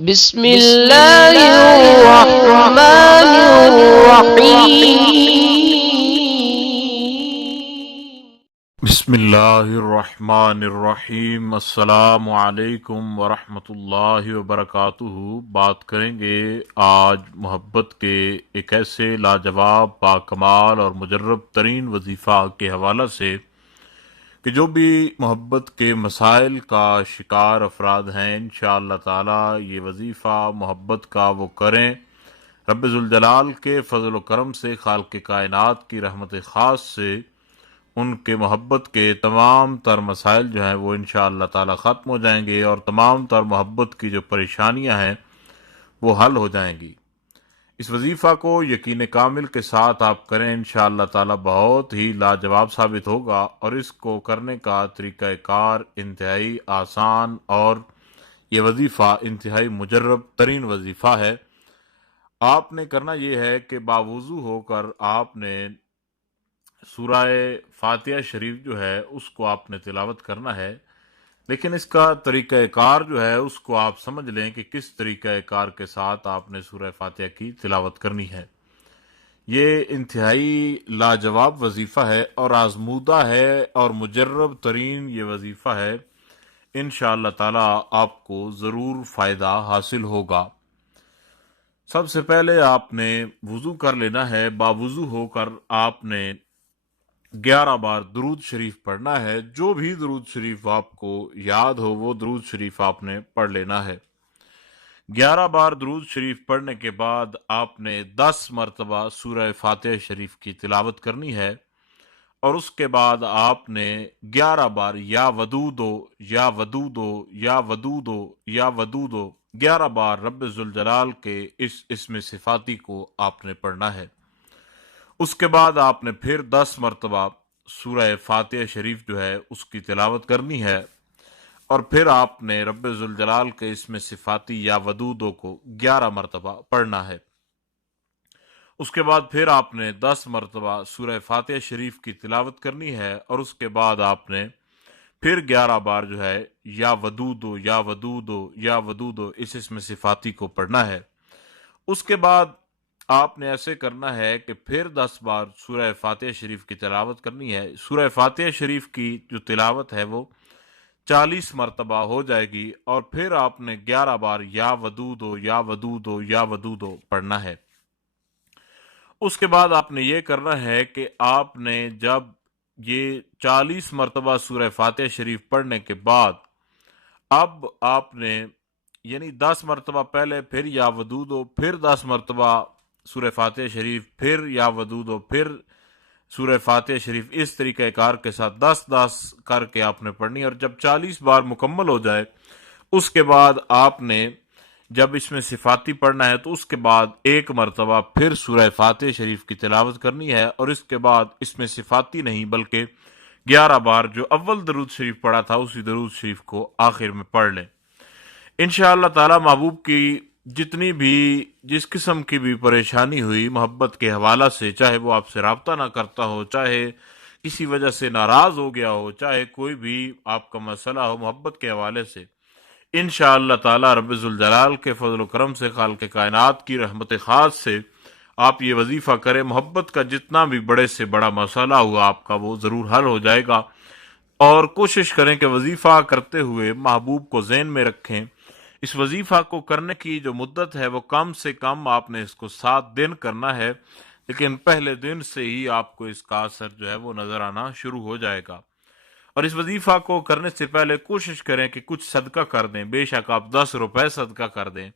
بسم اللہ الرحمن الرحیم بسم اللہ الرحمن الرحیم۔ السلام علیکم ورحمۃ اللہ وبرکاتہ۔ بات کریں گے آج محبت کے ایک ایسے لاجواب، باکمال اور مجرب ترین وظیفہ کے حوالے سے کہ جو بھی محبت کے مسائل کا شکار افراد ہیں، انشاءاللہ تعالی یہ وظیفہ محبت کا وہ کریں۔ رب ذوالجلال کے فضل و کرم سے، خالق کائنات کی رحمت خاص سے ان کے محبت کے تمام تر مسائل جو ہیں وہ انشاءاللہ تعالی ختم ہو جائیں گے، اور تمام تر محبت کی جو پریشانیاں ہیں وہ حل ہو جائیں گی۔ اس وظیفہ کو یقین کامل کے ساتھ آپ کریں، انشاءاللہ تعالی بہت ہی لاجواب ثابت ہوگا، اور اس کو کرنے کا طریقہ کار انتہائی آسان، اور یہ وظیفہ انتہائی مجرب ترین وظیفہ ہے۔ آپ نے کرنا یہ ہے کہ باوضو ہو کر آپ نے سورہ فاتحہ شریف جو ہے اس کو آپ نے تلاوت کرنا ہے، لیکن اس کا طریقہ کار جو ہے اس کو آپ سمجھ لیں کہ کس طریقہ کار کے ساتھ آپ نے سورہ فاتحہ کی تلاوت کرنی ہے۔ یہ انتہائی لاجواب وظیفہ ہے اور آزمودہ ہے اور مجرب ترین یہ وظیفہ ہے۔ انشاءاللہ تعالی آپ کو ضرور فائدہ حاصل ہوگا۔ سب سے پہلے آپ نے وضو کر لینا ہے۔ باوضو ہو کر آپ نے 11 بار درود شریف پڑھنا ہے۔ جو بھی درود شریف آپ کو یاد ہو وہ درود شریف آپ نے پڑھ لینا ہے۔ 11 بار درود شریف پڑھنے کے بعد آپ نے 10 مرتبہ سورہ فاتحہ شریف کی تلاوت کرنی ہے، اور اس کے بعد آپ نے 11 بار یا ودودو یا ودودو یا ودودو یا ودودو 11 بار رب ذوالجلال کے اس اسم صفاتی کو آپ نے پڑھنا ہے۔ اس کے بعد آپ نے پھر 10 مرتبہ سورہ فاتحہ شریف جو ہے اس کی تلاوت کرنی ہے، اور پھر آپ نے رب ذوالجلال کے اسم صفاتی یا ودودو کو 11 مرتبہ پڑھنا ہے۔ اس کے بعد پھر آپ نے 10 مرتبہ سورہ فاتحہ شریف کی تلاوت کرنی ہے، اور اس کے بعد آپ نے پھر 11 بار جو ہے یا ودودو یا ودودو یا ودودو اس اسم صفاتی کو پڑھنا ہے۔ اس کے بعد آپ نے ایسے کرنا ہے کہ پھر 10 بار سورہ فاتحہ شریف کی تلاوت کرنی ہے۔ سورہ فاتحہ شریف کی جو تلاوت ہے وہ 40 مرتبہ ہو جائے گی، اور پھر آپ نے 11 بار یا ودودو یا ودودو یا ودودو پڑھنا ہے۔ اس کے بعد آپ نے یہ کرنا ہے کہ آپ نے جب یہ 40 مرتبہ سورہ فاتحہ شریف پڑھنے کے بعد اب آپ نے یعنی 10 مرتبہ پہلے، پھر یا ودودو، پھر 10 مرتبہ سورہ فاتحہ شریف، پھر یا ودودو، پھر سورہ فاتحہ شریف، اس طریقہ کار کے ساتھ 10-10 کر کے آپ نے پڑھنی ہے۔ اور جب 40 بار مکمل ہو جائے اس کے بعد آپ نے جب اس میں صفاتی پڑھنا ہے تو اس کے بعد ایک مرتبہ پھر سورہ فاتحہ شریف کی تلاوت کرنی ہے، اور اس کے بعد اس میں صفاتی نہیں بلکہ 11 بار جو اول درود شریف پڑھا تھا اسی درود شریف کو آخر میں پڑھ لیں۔ انشاءاللہ تعالی محبوب کی جتنی بھی جس قسم کی بھی پریشانی ہوئی محبت کے حوالہ سے، چاہے وہ آپ سے رابطہ نہ کرتا ہو، چاہے کسی وجہ سے ناراض ہو گیا ہو، چاہے کوئی بھی آپ کا مسئلہ ہو محبت کے حوالے سے، انشاءاللہ تعالی رب ذوالجلال کے فضل و کرم سے، خالق کائنات کی رحمت خاص سے آپ یہ وظیفہ کریں۔ محبت کا جتنا بھی بڑے سے بڑا مسئلہ ہوا آپ کا وہ ضرور حل ہو جائے گا، اور کوشش کریں کہ وظیفہ کرتے ہوئے محبوب کو ذہن میں رکھیں۔ اس وظیفہ کو کرنے کی جو مدت ہے وہ کم سے کم آپ نے اس کو 7 دن کرنا ہے، لیکن پہلے دن سے ہی آپ کو اس کا اثر جو ہے وہ نظر آنا شروع ہو جائے گا۔ اور اس وظیفہ کو کرنے سے پہلے کوشش کریں کہ کچھ صدقہ کر دیں۔ بے شک آپ 10 روپے صدقہ کر دیں،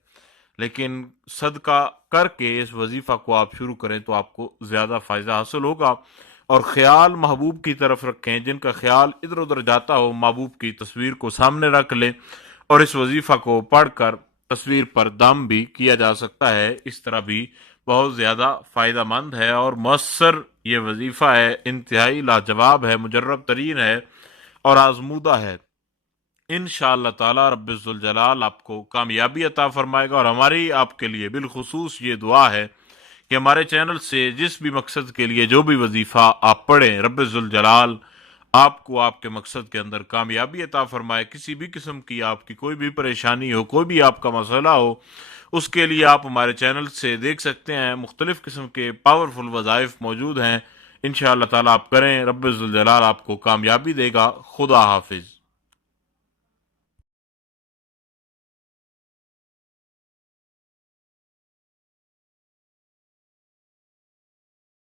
لیکن صدقہ کر کے اس وظیفہ کو آپ شروع کریں تو آپ کو زیادہ فائدہ حاصل ہوگا۔ اور خیال محبوب کی طرف رکھیں، جن کا خیال ادھر ادھر جاتا ہو محبوب کی تصویر کو سامنے رکھ لیں، اور اس وظیفہ کو پڑھ کر تصویر پر دم بھی کیا جا سکتا ہے۔ اس طرح بھی بہت زیادہ فائدہ مند ہے اور مؤثر یہ وظیفہ ہے، انتہائی لاجواب ہے، مجرب ترین ہے اور آزمودہ ہے۔ انشاءاللہ تعالی رب ذوالجلال آپ کو کامیابی عطا فرمائے گا، اور ہماری آپ کے لیے بالخصوص یہ دعا ہے کہ ہمارے چینل سے جس بھی مقصد کے لیے جو بھی وظیفہ آپ پڑھیں رب ذوالجلال آپ کو آپ کے مقصد کے اندر کامیابی عطا فرمائے۔ کسی بھی قسم کی آپ کی کوئی بھی پریشانی ہو، کوئی بھی آپ کا مسئلہ ہو، اس کے لیے آپ ہمارے چینل سے دیکھ سکتے ہیں، مختلف قسم کے پاورفل وظائف موجود ہیں۔ انشاءاللہ تعالیٰ آپ کریں، رب ذوالجلال آپ کو کامیابی دے گا۔ خدا حافظ۔